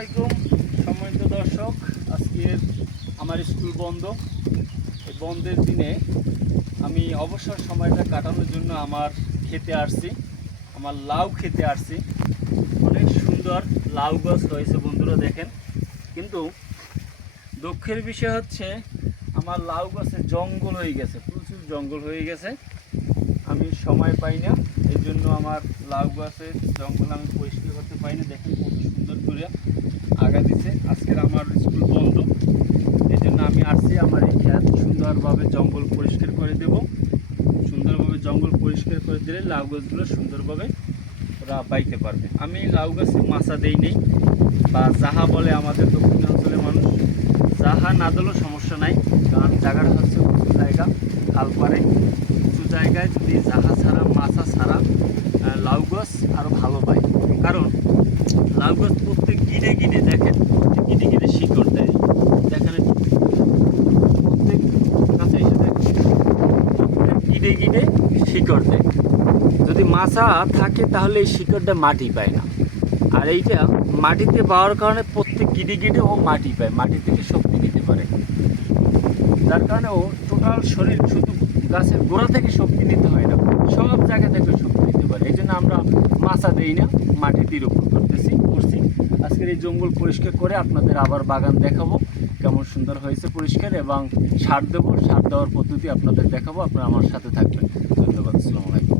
আলাইকুম সম্মানিত দর্শক, আজকের আমার স্কুল বন্ধ। এই বন্ধের দিনে আমি অবসর সময়টা কাটানোর জন্য আমার খেতে আসছি, আমার লাউ খেতে আসছি। অনেক সুন্দর লাউ গাছ হয়েছে বন্ধুরা, দেখেন। কিন্তু দুঃখের বিষয় হচ্ছে আমার লাউ গাছে জঙ্গল হয়ে গেছে, প্রচুর জঙ্গল হয়ে গেছে। আমি সময় পাই না, এই জন্য আমার লাউ গাছের জঙ্গল আমি পরিষ্কার করতে পারি না। দেখেন কত সুন্দর করে আগা দিছে। আজকের আমার স্কুল বন্ধ, এই জন্য আমি আসছি আমার এই খেত সুন্দরভাবে জঙ্গল পরিষ্কার করে দেব। সুন্দরভাবে জঙ্গল পরিষ্কার করে দিলে লাউ গাছগুলো সুন্দরভাবে ওরা বাইতে পারবে। আমি লাউ গাছে মাছা দেই নেই, বা জাহা বলে আমাদের দক্ষিণ অঞ্চলের মানুষ। জাহা না দিলেও সমস্যা নাই, কারণ জায়গাটা হচ্ছে উঁচু জায়গা, খালপাড়ে উঁচু জায়গায় যদি জাহা ছাড়া মাছা ছাড়া লাউ গাছ আরও ভালো পায়। কারণ লাউ গাছ প্রত্যেক গিরে গিরে, দেখেন গিরে গিরে শিকড় দেয়। দেখেন প্রত্যেক গাছে এসে গিরে গিরে শিকড় দেয়। যদি মাছা থাকে তাহলে এই শিকড়টা মাটি পায় না, আর এইটা মাটিতে পাওয়ার কারণে প্রত্যেক গিরে গিরে ও মাটি পায়, মাটি থেকে শক্তি নিতে পারে। যার কারণে ও টোটাল শরীর, শুধু গাছের গোড়া থেকে শক্তি নিতে হয় না, সব জায়গা থেকে শক্তি নিতে পারে। এই জন্য আমরা মাছা দেই না, মাটিতে রোপণ করছি। আজকের এই জঙ্গল পরিষ্কার করে আপনাদের আবার বাগান দেখাবো কেমন সুন্দর হয়েছে পরিষ্কার, এবং সার দেবো। সার দেওয়ার পদ্ধতি আপনাদের দেখাবো, আপনারা আমার সাথে থাকবেন। ধন্যবাদ। আসসালামু আলাইকুম।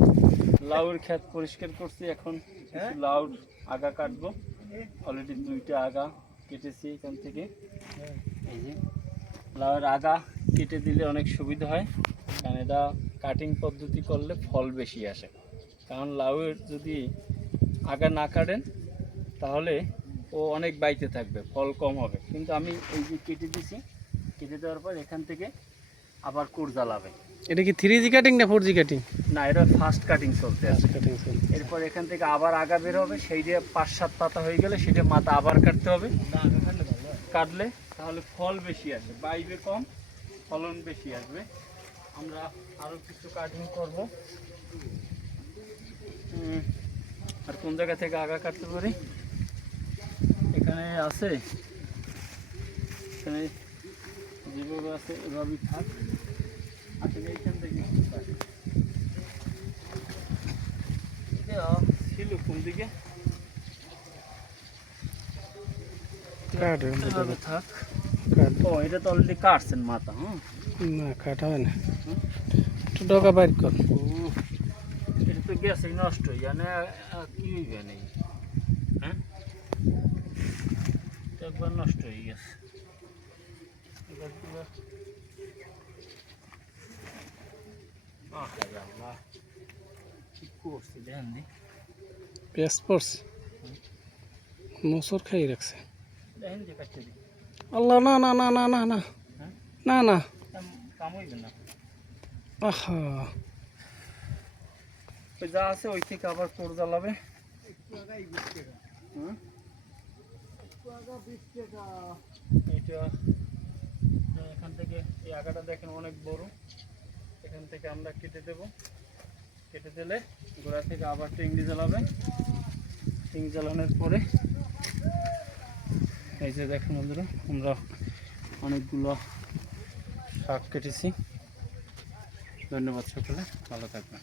লাউয়ের ক্ষেত পরিষ্কার করছি, এখন লাউর আগা কাটবো। অলরেডি 2টা আগা কেটেছি এখান থেকে। এই যে লাউয়ের আগা কেটে দিলে অনেক সুবিধা হয়, কারণ এটা কাটিং পদ্ধতি করলে ফল বেশি আসে। কারণ লাউয়ের যদি আগা না কাটেন তাহলে ও অনেক বাইতে থাকবে, ফল কম হবে। কিন্তু আমি এই যে কেটে দিছি, কেটে দেওয়ার পর এখান থেকে আবার কোর জ্বালাবে। এটা কি 3G কাটিং না 4G কাটিং? না, এটা ফার্স্ট কাটিং চলতে আছে। এরপর এখান থেকে আবার আগা বের হবে, সেই যে 5-7 পাতা হয়ে গেলে সেটা মাথা আবার কাটতে হবে। কাটলে তাহলে ফল বেশি আসে, বাইবে কম, ফলন বেশি আসবে। আমরা আরও কিছু কাটিং করব। আর কোন জায়গা থেকে আগা কাটতে পারি? এখানে আছে, এখানে যেভাবে আছে এভাবেই থাক। আসলে এইখান থেকে ছিল কোন দিকে থাক। ও, এটা তো অলরেডি কাটছেন মাথা। না, কাটা হয় না, একটু ডগা বাইর কর। এটা তো গেছে নষ্ট, মানে কি হইবে নেই। হ্যাঁ, একবার নষ্ট হয়ে গেছে। কি করছি দেখেন দি, পেঁয়াজ পড়ছে, মোসর খাই রাখছে। দেখেন যে কাটতে দিই। আল্লাহ, না না না না না না হ্যাঁ, না না, কাম হইবে না। আহা, ওই যা আছে ওই থেকে আবার কোর জ্বালাবে। এইটা এখান থেকে এই আগাটা দেখেন অনেক বড়, এখান থেকে আমরা কেটে দেব। কেটে দিলে গোড়া থেকে আবার টিংড়ি জ্বালাবে। টিংড়ি জ্বালানোর পরে এই যে দেখেন বন্ধুরা, আমরা অনেকগুলো শাক কেটেছি। ধন্যবাদ সকলে, ভালো থাকবেন।